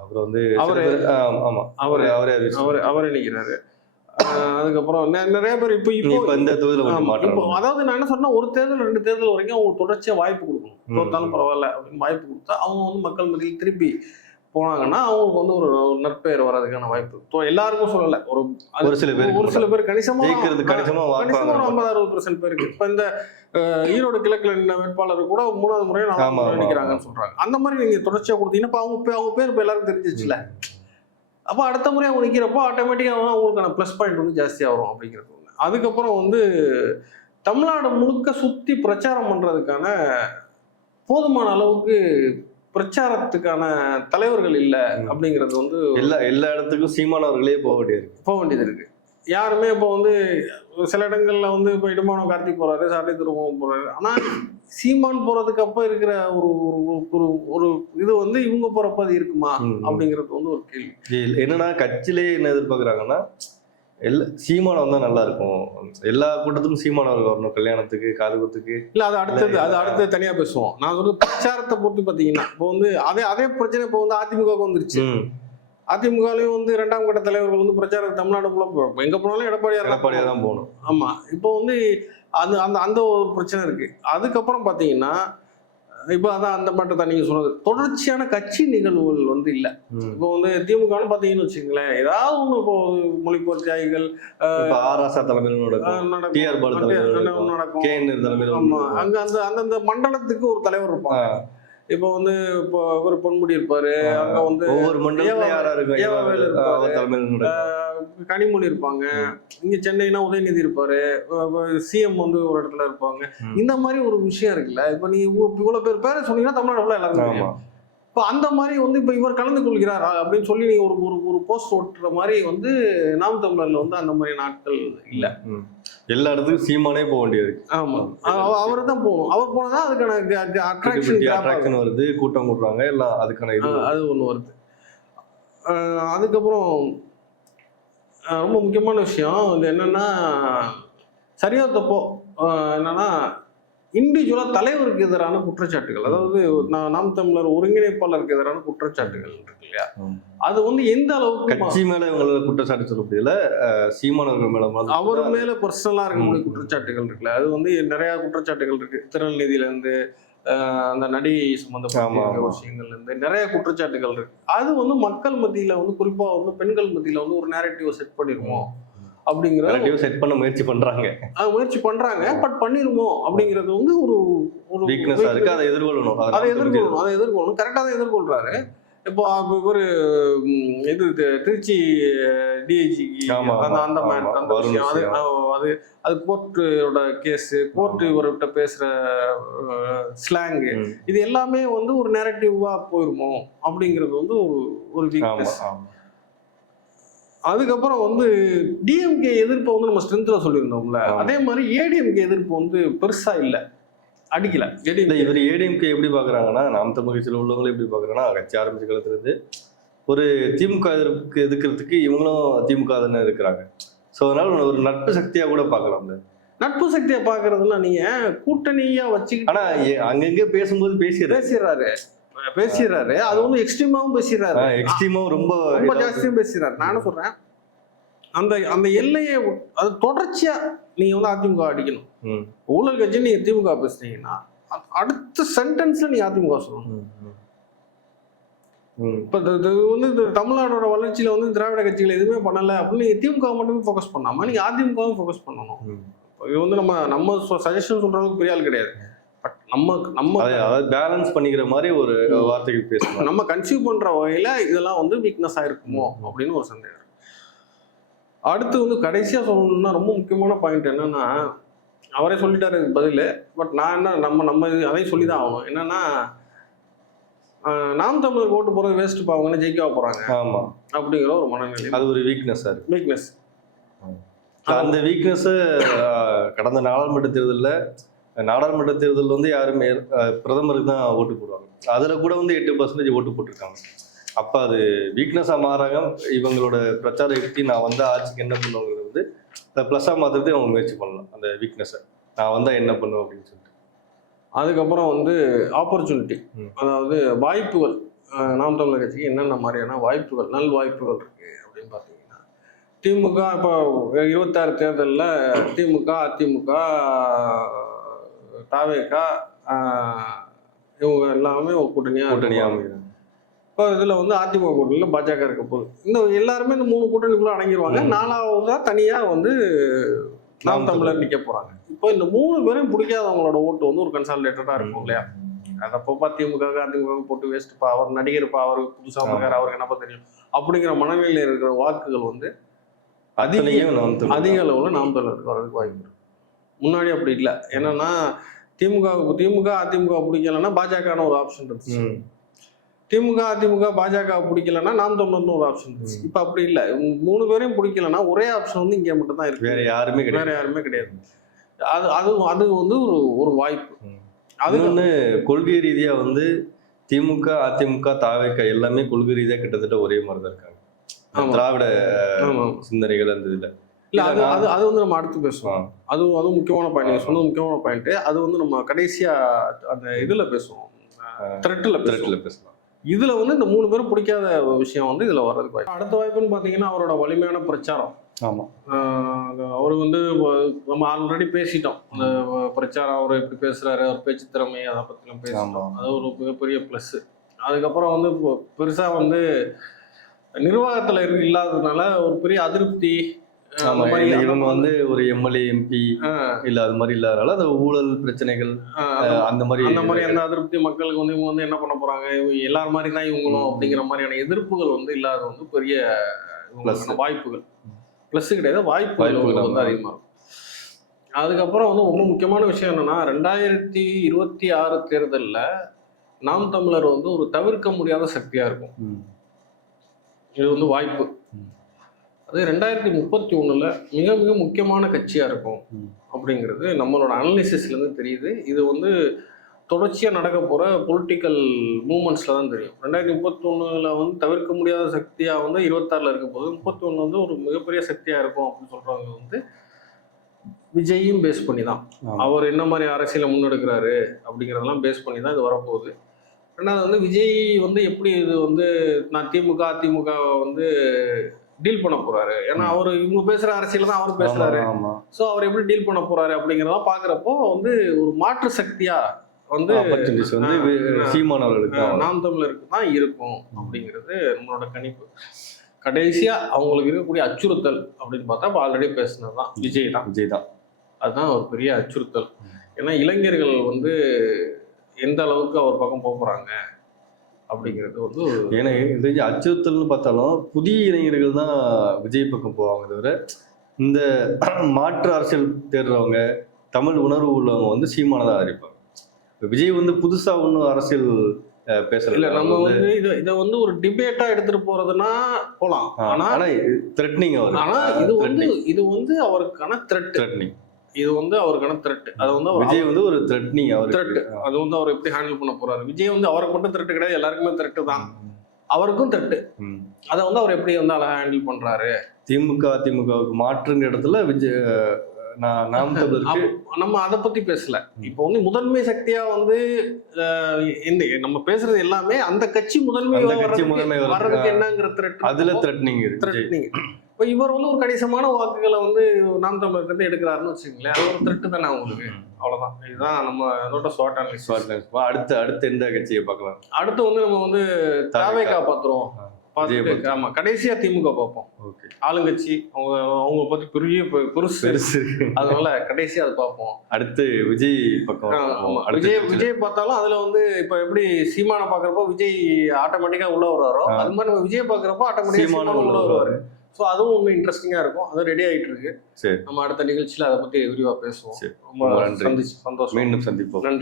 அப்புறம் வந்து அவரு- சில பேர், ஆ, ஆமா. அவரு அவரே அவரே அவர் ஆஹ் அதுக்கப்புறம் நிறைய பேர் இப்போ இப்போ இந்த தொகுதியில அதாவது நான் என்ன சொன்னா ஒரு தேர்தல் ரெண்டு தேர்தல் வரைக்கும் அவங்க தொடர்ச்சியா வாய்ப்பு கொடுக்கணும். ம். தோத்தாலும் பரவாயில்ல அப்படின்னு வாய்ப்பு கொடுத்தா அவங்க வந்து மக்கள் மத்தியில் திருப்பி போனாங்கன்னா அவங்களுக்கு வந்து ஒரு நற்பெயர் வர்றதுக்கான வாய்ப்பு. எல்லாருக்கும் சொல்லல. ஒரு ஒரு சில பேருக்கு ஒரு சில பேர் கணிசமா கணிசமா ஒரு ஐம்பது அறுபது பெர்சென்ட் பேருக்கு. இப்ப இந்த ஈரோடு கிழக்குல நின்ன வேட்பாளர் கூட மூணாவது முறையா ஆமா, நாலாவது முறை ஆமா, நிக்கிறாங்கன்னு சொல்றாங்க. அந்த மாதிரி நீங்க தொடர்ச்சியா கொடுத்தீங்கன்னா அவங்க அவங்க பேர் இப்ப எல்லாருக்கும் தெரிஞ்சிச்சுல அப்போ அடுத்த முறை அவங்க நிற்கிறப்போ ஆட்டோமேட்டிக்காக அவங்களுக்கான ப்ளஸ் பாயிண்ட் வந்து ஜாஸ்தியாக வரும் அப்படிங்கிறது அதுக்கப்புறம் வந்து தமிழ்நாடு முழுக்க சுற்றி பிரச்சாரம் பண்ணுறதுக்கான போதுமான அளவுக்கு பிரச்சாரத்துக்கான தலைவர்கள் இல்லை அப்படிங்கிறது வந்து எல்லா எல்லா இடத்துக்கும் சீமானவர்களே போக வேண்டியது. போக வேண்டியது இருக்கு. யாருமே இப்போ வந்து சில இடங்கள்ல வந்து இப்போ இடுமானம் கார்த்திக் போறாரு சாட்டை திரும்பவும் போறாரு. ஆனா சீமான் போறதுக்கு அப்ப இருக்கிற ஒரு ஒரு- ஒரு ஒரு இது வந்து இவங்க போறப்ப அது இருக்குமா. அப்படிங்கிறது வந்து ஒரு கேள்வி. என்னன்னா கட்சியிலே என்ன எதிர்பார்க்கறாங்கன்னா எல்லா சீமானம் வந்தா நல்லா இருக்கும். எல்லா கூட்டத்துக்கும் சீமானவர் வரணும். கல்யாணத்துக்கு காதுகுத்துக்கு. இல்ல அது அடுத்தது அது அடுத்தது தனியா பேசுவோம். நான் சொல்றது பிரச்சாரத்தை பொறுத்து பாத்தீங்கன்னா இப்போ வந்து அதே அதே பிரச்சனை இப்போ வந்து அதிமுகவுக்கு வந்துருச்சு. அதிமுகலையும் வந்து இரண்டாம் கட்ட தலைவர்கள் வந்து பிரச்சாரம் தமிழ்நாடு எங்க போனாலும் எடப்பாடியார் எடப்பாடியா தான் போகணும். ஆமா. இப்போ வந்து அது அந்த அந்த ஒரு பிரச்சனை இருக்கு. அதுக்கப்புறம் பாத்தீங்கன்னா இப்போ அதான் அந்த மட்டும் தான் நீங்க சொன்னது. தொடர்ச்சியான கட்சி நிகழ்வுகள் வந்து இல்ல. இப்போ வந்து திமுகன்னு பாத்தீங்கன்னு வச்சுங்களேன் ஏதாவது ஒண்ணு இப்போ மொழிப்போர் தியாகிகள் இப்ப ஆர் ஆசா தலைமையில் நடக்கும். அஹ், நடக்கும். டிஆர் பாலு தலைமையில் நடக்கும். நடக்கும். நடக்கும். கே என் தலைமையில் ஆமா. அங்க அந்த அந்தந்த மண்டலத்துக்கு ஒரு தலைவர் இருப்பாங்க. இப்போ வந்து இப்போ ஒரு பொன்முடி இருப்பாரு. அங்க வந்து ஒவ்வொரு மண்டலத்துல யாரா. அவர் தலைமையில் நடக்கும். கனிமொழி இருப்பாங்க. இங்க சென்னைனா உதயநிதி இருப்பாரு. சிஎம் வந்து ஒரு இடத்துல இருப்பாங்க. இந்த மாதிரி ஒரு விஷயம் இருக்குல்ல. இப்போ நீ இவ்வளவு பேர் பேரை சொன்னீங்கன்னா தமிழ்நாடு ஃபுல்லா எல்லாருக்கும். இப்போ அந்த மாதிரி வந்து இப்போ இவர் கலந்து கொள்கிறார்? அப்படின்னு சொல்லி நீங்க ஒரு ஒரு ஒரு போஸ்ட் ஓட்டுற மாதிரி வந்து நாம் தமிழர்ல வந்து அந்த மாதிரி நாட்கள் இல்ல. எல்லா இடத்துக்கும் சீமானே போக வேண்டியது ஆமா. அவர் தான் போகணும். அவர் போனதான் அதுக்கான அட்ராக்ஷன் அட்ராக்ஷன் வருது கூட்டம் கூட்டுறாங்க எல்லாம் அதுக்கான இது அது ஒன்று வருது. அதுக்கப்புறம் ரொம்ப முக்கியமான விஷயம். இது என்னன்னா சரியா தப்போ என்னன்னா இண்டிவிஜுவலாக தலைவருக்கு எதிரான குற்றச்சாட்டுகள். அதாவது நாம் தமிழர் ஒருங்கிணைப்பாளருக்கு எதிரான குற்றச்சாட்டுகள் இருக்கு இல்லையா. அது வந்து எந்த அளவுக்கு கட்சி மேல இவங்கள குற்றச்சாட்டு சொல்ல முடியல. சீமானவர்கள் மேல அவர் மேல பர்சனலா இருக்கக்கூடிய. குற்றச்சாட்டுகள் இருக்குல்ல. அது வந்து நிறைய குற்றச்சாட்டுகள் இருக்கு. திருநெல்வேலியில இருந்து அந்த ஆமா, சம்பந்தப்பட்ட. விஷயங்கள்ல இருந்து நிறைய குற்றச்சாட்டுகள் இருக்கு. அது வந்து மக்கள் மத்தியில வந்து குறிப்பா வந்து பெண்கள் மத்தியில வந்து ஒரு நேரட்டிவ் செட் பண்ணிருவோம் அப்படிங்கிற கரெக்டிவா செட் பண்ண முயற்சி பண்றாங்க. முயற்சி பண்றாங்க. பட் பண்ணிருவோம் அப்படிங்கிறது வந்து ஒரு ஒரு வீக்னஸா இருக்கு. அதை எதிர்கொள்ளணும். அதை எதிர்கொள்ளணும். அதை எதிர்கொள்ளணும். கரெக்டாக தான் எதிர்கொள்றாரு. இப்போ ஒரு இது திருச்சி டிஐஜி ஆமா, அந்த வருண் விஷயம். அது அது அது கோர்ட்டோட கேஸ் கோர்ட் ஆமா. இவர்கிட்ட பேசுற ஸ்லாங்கு. இது எல்லாமே வந்து ஒரு நேரட்டிவா போயிருமோ அப்படிங்கிறது வந்து ஒரு ஒரு வீக்னஸ் அதுக்கப்புறம் வந்து டிஎம்கே எதிர்ப்பை வந்து நம்ம ஸ்ட்ரென்த்ல சொல்லியிருந்தோம்ல. அதே மாதிரி ஏடிஎம்கே எதிர்ப்பு வந்து பெருசா இல்ல. அடிக்கல. இவர் ஏடிஎம்கே எப்படி பாக்குறாங்கன்னா நாம் தமிழ் கட்சியில் உள்ளவங்களும் எப்படி பாக்குறாங்கன்னா கட்சி ஆரம்பிச்ச காலத்துல இருந்து ஒரு திமுக எதிர்ப்புக்கு எதிர்க்கிறதுக்கு இவங்களும் திமுக தானே இருக்கிறாங்க. ஸோ அதனால ஒரு நட்பு சக்தியா கூட பார்க்கலாம்ல. நட்பு சக்தியை பாக்குறதுன்னா நீங்க கூட்டணியா வச்சுக்கிட்டு ஆனா அங்கங்க பேசும்போது பேசிடுறாரு. பேசிடுறாரு. பேசிடுறாரு. அது வந்து எக்ஸ்ட்ரீமாவும் பேசிடுறாரு. எக்ஸ்ட்ரீமும் ரொம்ப ரொம்ப ஜாஸ்தியும் பேசுறாரு நான் என்ன சொல்றேன். அந்த அந்த எல்லையை அது தொடர்ச்சியா நீங்க வந்து அதிமுக அடிக்கணும். ஊழல் கட்சி நீங்க திமுக பேசுனீங்கன்னா அடுத்த சென்டென்ஸ்ல நீங்க அதிமுக சொல்லணும். இப்போ இது வந்து இந்த தமிழ்நாடோட வளர்ச்சியில வந்து திராவிட கட்சிகள் எதுவுமே பண்ணல அப்படின்னு நீங்க திமுக மட்டுமே ஃபோக்கஸ் பண்ணாம நீங்க அதிமுகவும் ஃபோக்கஸ் பண்ணணும். இது வந்து நம்ம நம்ம சஜஷன் சொல்ற அளவுக்கு பெரிய ஆள் கிடையாது. பட் நம்ம நம்ம அது- அதாவது பேலன்ஸ் பண்ணிக்கிற மாதிரி ஒரு வார்த்தைகள் பேசணும். நம்ம கன்சியூவ் பண்ற வகையில இதெல்லாம் வந்து வீக்னஸா இருக்குமோ அப்படின்னு ஒரு சந்தேகம். அடுத்து வந்து கடைசியா சொல்லணும்னா ரொம்ப முக்கியமான பாயிண்ட் என்னன்னா அவரே சொல்லிட்டாரு பதில். பட் நான் என்ன நம்ம நம்ம அதையும் சொல்லி தான் ஆகணும். என்னன்னா நாம் தமிழர் ஓட்டு போறது வேஸ்ட் அவங்க ஜெயிக்க போறாங்க. ஆமா. அப்படிங்கிற ஒரு மனநிலை. அது ஒரு வீக்னஸா இருக்கு வீக்னஸ் அந்த வீக்னஸ் கடந்த நாடாளுமன்ற தேர்தல்ல நாடாளுமன்ற தேர்தல் வந்து யாருமே பிரதமருக்கு தான் ஓட்டு போடுவாங்க. அதுல கூட வந்து எட்டு பர்சன்டேஜ் ஓட்டு போட்டிருக்காங்க. அப்ப அது வீக்னஸா மாறாங்க இவங்களோட பிரச்சார யுக்தி நான் வந்து ஆட்சிக்கு என்ன பண்ணுங்கிறது வந்து ப்ளஸ்ஸா மாத்துறது அவங்க முயற்சி பண்ணலாம் அந்த வீக்னஸை நான் வந்தா என்ன பண்ணுவேன் அப்படின்னு சொல்லிட்டு. அதுக்கப்புறம் வந்து ஆப்பர்ச்சுனிட்டி. அதாவது வாய்ப்புகள். நாம் தமிழர் கட்சிக்கு என்னென்ன மாதிரியான வாய்ப்புகள் நல் வாய்ப்புகள் இருக்கு அப்படின்னு பார்த்தீங்கன்னா திமுக இப்போ இருபத்தாறு தேர்தலில் திமுக அதிமுக தாவேகா இவங்க எல்லாமே கூட்டணியாக கூட்டணியா அமைகிறது இப்போ இதில் வந்து அதிமுக கூட்டணியில் பாஜக இருக்க போகுது. இந்த எல்லாருமே இந்த மூணு கூட்டணிக்குள்ள அடங்கிடுவாங்க. நாலாவதா தனியாக வந்து நாம் தமிழர் நிற்க போகிறாங்க இப்போ இந்த மூணு பேரும் பிடிக்காதவங்களோட ஓட்டு வந்து ஒரு கன்சாலிடேட்டடாக இருக்கும் இல்லையா? அதப்போ திமுக அதிமுக போட்டு வேஸ்ட்ப்பா அவர் நடிகர்ப்பா அவர் புதுசாக ஆமா. இருக்காரு அவருக்கு என்னப்பா தெரியும்? அப்படிங்கிற மனநிலையில் இருக்கிற வாக்குகள் வந்து அதிக அத்தனையும் நாம் தமிழர். அதிக அளவில் நாம் தமிழருக்கு வர்றதுக்கு வாய்ப்பு முன்னாடி அப்படி இல்லை. என்னன்னா திமுக திமுக அதிமுக பிடிக்கலன்னா பாஜகன்னு ஒரு ஆப்ஷன் இருந்துச்சு. திமுக அதிமுக பாஜக பிடிக்கலன்னா நாம் தமிழர்னு ஒரு ஆப்ஷன் இருந்துச்சு. இப்போ அப்படி இல்லை. மூணு பேரையும் பிடிக்கலன்னா ஒரே ஆப்ஷன் வந்து இங்கே மட்டும் தான் இருக்கு. வேற யாருமே வேற கிடையாது யாருமே கிடையாது. அது அது அது வந்து ஒரு ஒரு வாய்ப்பு. அது இன்னொன்னு கொள்கை ரீதியா வந்து திமுக அதிமுக தாவேக எல்லாமே கொள்கை ரீதியா கிட்டத்தட்ட ஒரே மாதிரி தான் இருக்காங்க. திராவிட. சிந்தனைகள் அந்த இதுல. இல்ல அது அது அது வந்து நம்ம அடுத்து பேசுவோம். அதுவும் அதுவும் முக்கியமான பாயிண்ட். சொன்னது முக்கியமான பாயிண்ட் அது வந்து நம்ம கடைசியா அந்த இதுல பேசுவோம். த்ரெட்டில் திரட்டுல பேசலாம். இதுல வந்து இந்த மூணு பேரும் பிடிக்காத விஷயம் வந்து இதுல வர்றதுக்கு அடுத்த வாய்ப்புன்னு பாத்தீங்கன்னா அவரோட வலிமையான பிரச்சாரம். ஆமா. ஆஹ் அவர் வந்து நம்ம ஆல்ரெடி பேசிட்டோம். அந்த பிரச்சாரம் அவர் எப்படி பேசுறாரு அவர் பேச்சு திறமை அதை பத்திலாம் பேசிட்டோம். ஆமா. அது ஒரு மிகப்பெரிய ப்ளஸ் அதுக்கப்புறம் வந்து இப்போ பெருசா வந்து நிர்வாகத்துல இல்லாததுனால ஒரு பெரிய அதிருப்தி இவங்க வந்து ஒரு எம்எல்ஏ எம்பி இல்ல அது மாதிரி இல்லாதனால அந்த ஊழல் பிரச்சனைகள் அந்த மாதிரி அந்த மாதிரி அந்த அதிருப்தி மக்களுக்கு வந்து இவங்க வந்து என்ன பண்ண போறாங்க இவங்க எல்லார் மாதிரி தான் இவங்களும். அப்படிங்கிற மாதிரியான எதிர்ப்புகள் வந்து இல்லாத வந்து பெரிய. வாய்ப்புகள் ப்ளஸ் கிடையாது வாய்ப்புகள் வாய்ப்புகள் வந்து. அதிகமாக அதுக்கப்புறம் வந்து ரொம்ப முக்கியமான விஷயம் என்னன்னா ரெண்டாயிரத்தி இருபத்தி ஆறு தேர்தலில் நாம் தமிழர் வந்து ஒரு தவிர்க்க முடியாத சக்தியா இருக்கும். இது வந்து வாய்ப்பு. அது ரெண்டாயிரத்தி முப்பத்தி ஒண்ணுல மிக மிக முக்கியமான கட்சியா இருக்கும். அப்படிங்கிறது நம்மளோட அனலிசிஸ்ல இருந்து தெரியுது இது வந்து தொடர்ச்சியா நடக்க போற பொலிட்டிக்கல் மூமெண்ட்ஸ்ல தான் தெரியும் ரெண்டாயிரத்தி முப்பத்தி ஒண்ணுல வந்து தவிர்க்க முடியாத சக்தியா வந்து இருபத்தாறுல இருக்க போது முப்பத்தி ஒண்ணு வந்து ஒரு மிகப்பெரிய சக்தியா இருக்கும் அப்படின்னு சொல்றவங்க வந்து விஜயும் பேஸ் பண்ணி தான். அவர் என்ன மாதிரி அரசியலை முன்னெடுக்கிறாரு அப்படிங்கிறதெல்லாம் பேஸ் பண்ணி தான் இது வரப்போகுது ரெண்டாவது வந்து விஜய் வந்து எப்படி இது வந்து நான் திமுக அதிமுக வந்து டீல் பண்ண போறாரு. ஏன்னா. அவர் இவங்க பேசுற அரசியல தான் அவர் பேசுறாரு. ஸோ அவர் எப்படி டீல் பண்ண போறாரு அப்படிங்கிறதெல்லாம் பாக்குறப்போ வந்து ஒரு மாற்று சக்தியா வந்து ஆப்பர்ச்சுனிட்டிஸ் வந்து ஆ, வே- ஆ. சீமான் அவர்களுக்கு அஹ், தான் நாம் தமிழருக்கு தான் இருக்கும் அப்படிங்கிறது நம்மளோட கணிப்பு. கடைசியா அவங்களுக்கு இருக்கக்கூடிய அச்சுறுத்தல் அப்படின்னு பார்த்தா ஆல்ரெடி பேசுனது தான். விஜய் தான். விஜய் தான். அதுதான் ஒரு பெரிய அச்சுறுத்தல். ஏன்னா இளைஞர்கள் வந்து எந்த அளவுக்கு அவர் பக்கம் போக போறாங்க அப்படிங்கிறது வந்து இது தெரிஞ்சு அச்சுறுத்தல்னு பார்த்தாலும் புதிய இளைஞர்கள் தான் விஜய் பக்கம் போவாங்க தவிர இந்த மாற்று அரசியல் தேடுறவங்க தமிழ் உணர்வு உள்ளவங்க வந்து சீமானை தான் ஆதரிப்பாங்க. இப்ப விஜய் வந்து புதுசா ஒன்றும் அரசியல் பேசல. இல்ல நம்ம வந்து இதை இதை வந்து ஒரு டிபேட்டா எடுத்துட்டு போறதுன்னா போலாம். ஆனா த்ரெட்னிங் அவர். ஆனா இது வந்து இது வந்து அவருக்கான த்ரெட் த்ரெட்னிங் இது வந்து அவருக்கான த்ரெட் அது வந்து விஜய் வந்து ஒரு த்ரெட்னிங் அவர் த்ரெட் அது வந்து அவர் எப்படி ஹேண்டில் பண்ண போறாரு? விஜய் வந்து அவருக்கு மட்டும் த்ரெட் கிடையாது எல்லாருக்குமே த்ரெட் தான். அவருக்கும் த்ரெட் அதை வந்து அவர் எப்படி வந்து அழகா ஹேண்டில் பண்றாரு? திமுக அதிமுகவுக்கு மாற்றுங்கிற இடத்துல விஜய் நம்ம அதை பத்தி பேசல. இப்போ வந்து முதன்மை சக்தியா வந்து இந்த நம்ம பேசுறது எல்லாமே அந்த கட்சி முதன்மை வர்றதுக்கு- என்னங்கிற த்ரெட் அதுல த்ரெட்னிங். த்ரெட்னிங் இப்போ இவர் வந்து ஒரு கணிசமான வாக்குகளை வந்து நாம் இருந்து எடுக்கிறாருன்னு வச்சுங்களேன் அது ஒரு த்ரெட் தானே அவங்களுக்கு. அவ்வளவுதான். இதுதான் நம்ம அதோட ஷார்ட் ஸ்வாட் அடுத்து அடுத்து எந்த கட்சியை பார்க்கலாம்? அடுத்து வந்து நம்ம வந்து தாவே காப்பாத்துறோம் ஆ. பார்த்துட்டு விஜய் ஆமா கடைசியா திமுக பார்ப்போம். ஓகே. ஆளுங்கட்சி அவங்க அவங்க பத்தி பெரிய பெருசு. பெருசு. அதனால கடைசியா அது பார்ப்போம். அடுத்து விஜய் பக்கம் விஜய். விஜய். பார்த்தாலும் அதுல வந்து இப்ப எப்படி சீமான பாக்குறப்போ விஜய் ஆட்டோமேட்டிக்கா உள்ள வருவாரோ. அது மாதிரி நம்ம விஜய் பாக்குறப்போ ஆட்டோமேட்டிக்கா உள்ள வருவாரு. ஸோ அதுவும் ஒன்றும் இன்ட்ரெஸ்டிங்கா இருக்கும். அது ரெடி ஆயிட்டு இருக்கு. சரி. நம்ம அடுத்த நிகழ்ச்சியில அதை பத்தி விரிவா பேசுவோம். ரொம்ப நன்றி. சந்தோஷம். மீண்டும் சந்திப்போம். நன்றி.